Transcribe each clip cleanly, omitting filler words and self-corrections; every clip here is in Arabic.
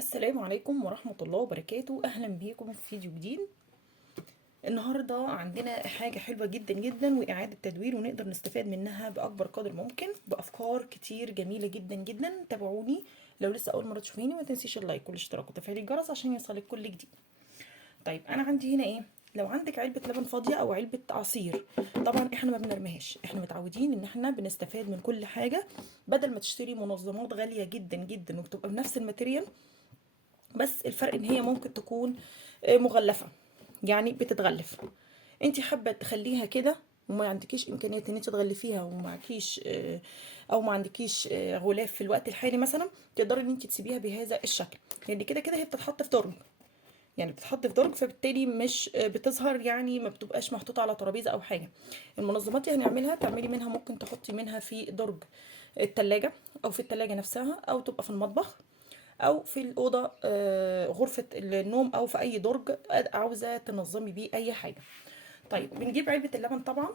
السلام عليكم ورحمة الله وبركاته. أهلا بيكم في فيديو جديد. النهاردة عندنا حاجة حلوة جدا جدا وإعادة تدوير، ونقدر نستفاد منها بأكبر قدر ممكن بأفكار كتير جميلة جدا جدا. تابعوني. لو لسه أول مرة تشوفيني ما تنسيش اللايك والاشتراك وتفعيل الجرس عشان يوصلك كل جديد. طيب أنا عندي هنا إيه؟ لو عندك علبة لبن فاضية أو علبة عصير، طبعا إحنا ما بنرميهاش، إحنا متعودين إن إحنا بنستفاد من كل حاجة. بدل ما تشتري منظمات غالية جدا جدا وبتبقى بنفس الماتيريال، بس الفرق ان هي ممكن تكون مغلفه، يعني بتتغلف. انت حابه تخليها كده وما عندكيش امكانيه ان انت تغلفيها ومعكيش او ما عندكيش غلاف في الوقت الحالي مثلا، تقدري ان انت تسيبيها بهذا الشكل، لان كده كده هي بتتحط في درج. يعني بتتحط في درج، فبالتالي مش بتظهر، يعني ما بتبقاش محطوطه على ترابيزه او حاجه. المنظمات دي هنعملها، تعملي منها ممكن تحطي منها في درج التلاجة، او في التلاجة نفسها، او تبقى في المطبخ، او في الاوضه غرفه النوم، او في اي درج عاوزه تنظمي بيه اي حاجه. طيب بنجيب علبه اللبن طبعا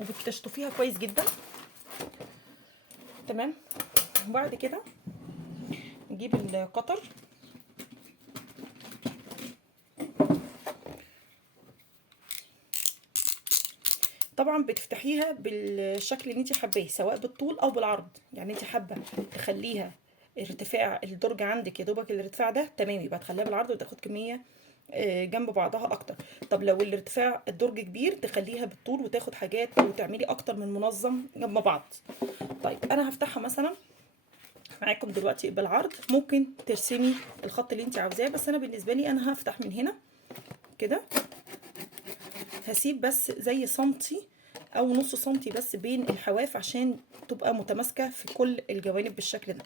وبتشطفيها كويس جدا. تمام. وبعد كده نجيب القطر. طبعا بتفتحيها بالشكل اللي انت حباه، سواء بالطول او بالعرض. يعني انت حابه تخليها ارتفاع الدرج عندك يا دوبك الارتفاع ده، تمام، يبقى تخليها بالعرض وتاخد كميه جنب بعضها اكتر. طب لو الارتفاع الدرج كبير، تخليها بالطول وتاخد حاجات وتعملي اكتر من منظم جنب بعض. طيب انا هفتحها مثلا معاكم دلوقتي بالعرض، ممكن ترسمي الخط اللي انت عاوزاه، بس انا بالنسبه لي انا هفتح من هنا كده. هسيب بس زي سنتي او نص سنتي بس بين الحواف عشان تبقى متماسكه في كل الجوانب بالشكل ده.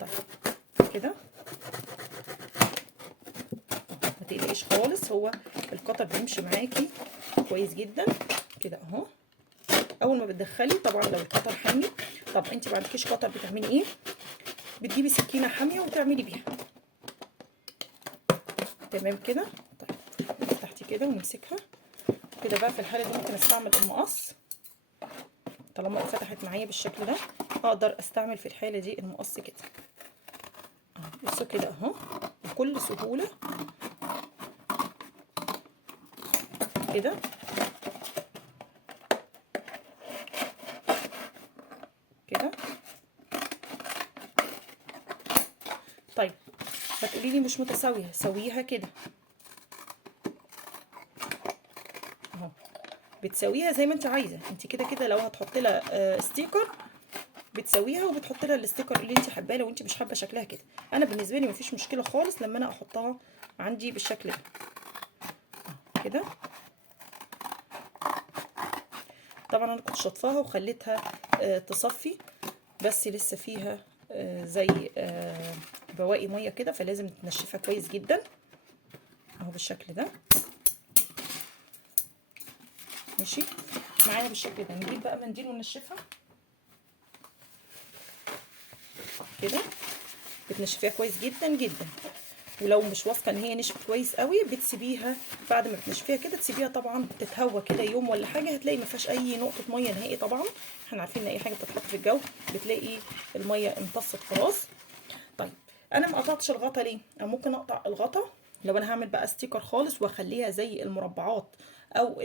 طيب كده ما تقلقيش خالص، هو القطر بيمشي معاكي كويس جدا كده اهو. اول ما بتدخلي، طبعا لو القطر حامي، طب انت ما عندكيش قطر بتعملي ايه؟ بتجيبي سكينه حاميه وتعملي بيها. تمام كده. طيب فتحتي كده ونمسكها كده. بقى في الحاله دي ممكن استعمل المقص، طالما فتحت معايا بالشكل ده اقدر استعمل في الحاله دي المقص كده اهو. بصوا كده اهو، بكل سهوله كده. كده. طيب هتقولي لي مش متساويه، سويها كده اهو. بتسويها زي ما انت عايزه. انت كده كده لو هتحطي لها ستيكر، بتسويها وبتحطي لها الستيكر اللي انت حباه، لو انت مش حابه شكلها كده. انا بالنسبه لي مفيش مشكله خالص لما انا احطها عندي بالشكل ده كده. طبعا انا كنت شطفاها وخليتها تصفي، بس لسه فيها زي بواقي ميه كده، فلازم تنشفها كويس جدا اهو بالشكل ده. ماشي معايا بالشكل ده. نجيب بقى منديل وننشفها كده. بتنشفيها كويس جدا جدا، ولو مش واثقه ان هي نشفت كويس قوي، بتسيبيها بعد ما بتنشفيها كده، تسيبيها طبعا تتهوى كده يوم ولا حاجه، هتلاقي ما فيهاش اي نقطه ميه نهائي. طبعا احنا عارفين ان اي حاجه بتتحط في الجو بتلاقي الميه امتصت خلاص. طيب انا ما قطعتش الغطا ليه؟ او ممكن اقطع الغطا لو انا هعمل بقى ستيكر خالص واخليها زي المربعات او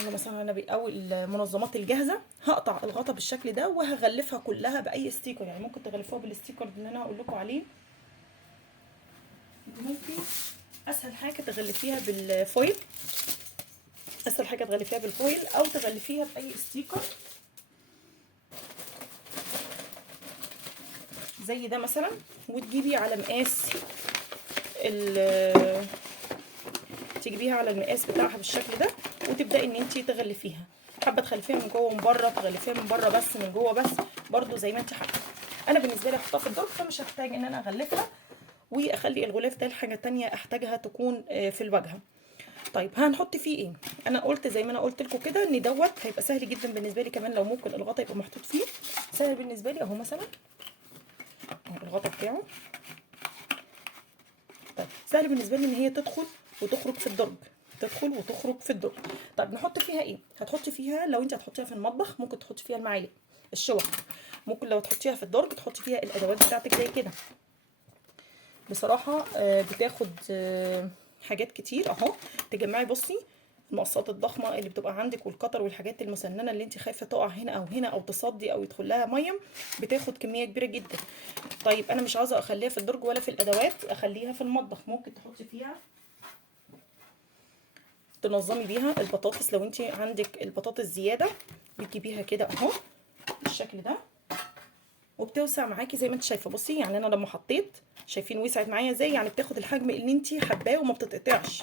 مثلا النبي او المنظمات الجاهزه. هقطع الغطا بالشكل ده وهغلفها كلها باي ستيكر. يعني ممكن تغلفوها بالستيكر اللي انا هقول لكم عليه. ممكن اسهل حاجه تغلفيها بالفويل، اسهل حاجه تغلفيها بالفويل، او تغلفيها باي ستيكر زي ده مثلا، وتجيبي على مقاس تجيبيها على المقاس بتاعها بالشكل ده، وتبداي ان انت تغلفيها. حابه تغلفيها من جوه ومن بره، تغلفيها من بره بس، من جوه بس، برده زي ما انت حابه. انا بالنسبه لي احطها في الدرج، فمش هحتاج ان انا اغلفها واخلي الغلاف ده لحاجه تانية احتاجها تكون في الواجهه. طيب هنحط فيه ايه؟ انا قلت زي ما انا قلت لكم كده ان دوت هيبقى سهل جدا بالنسبه لي. كمان لو ممكن الغطا يبقى محطوط فيه، سهل بالنسبه لي اهو. مثلا اهو الغطا بتاعه. طيب سهل بالنسبه لي ان هي تدخل وتخرج في الدرج، تدخل وتخرج في الدرج. طيب نحط فيها ايه؟ هتحطي فيها، لو انت هتحطيها في المطبخ، ممكن تحطي فيها المعالق الشوك. ممكن لو تحطيها في الدرج تحطي فيها الادوات بتاعتك زي كده. بصراحه بتاخد حاجات كتير اهو. تجمعي بصي المقصات الضخمه اللي بتبقى عندك والقطر والحاجات المسننه اللي انت خايفه تقع هنا او هنا او تصدي او يدخل لها ميه، بتاخد كميه كبيره جدا. طيب انا مش عاوزه اخليها في الدرج ولا في الادوات، اخليها في المطبخ. ممكن تحطي فيها تنظمي بيها البطاطس. لو انت عندك البطاطس زياده بتجيبيها كده اهو بالشكل ده، وبتوسع معاكي زي ما انت شايفه. بصي يعني انا لما حطيت شايفين وسعت معايا ازاي، يعني بتاخد الحجم اللي انت حباه وما بتتقطعش،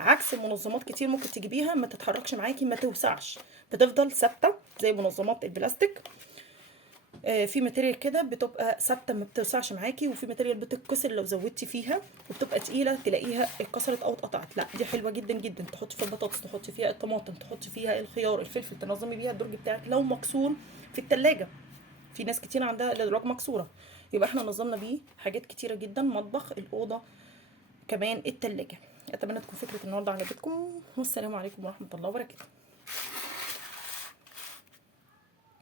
عكس المنظمات كتير ممكن تجيبيها ما تتحركش معاكي، ما توسعش، بتفضل ثابته زي منظمات البلاستيك. في ماتيريال كده بتبقى ثابته ما بتوسعش معاكي، وفي ماتيريال بتتكسر لو زودتي فيها وبتبقى تقيله تلاقيها اتكسرت او اتقطعت. لا دي حلوه جدا جدا، تحطي في البطاطس، تحطي فيها الطماطم، تحطي فيها الخيار، الفلفل، تنظمي بيها الدرج بتاعك لو مكسور في التلاجة. في ناس كتير عندها الادراج مكسوره، يبقى احنا نظمنا بيه حاجات كتيره جدا، مطبخ، الاوضه، كمان التلاجة. اتمنى تكون فكره النهارده عجبتكم، والسلام عليكم ورحمه الله وبركاته.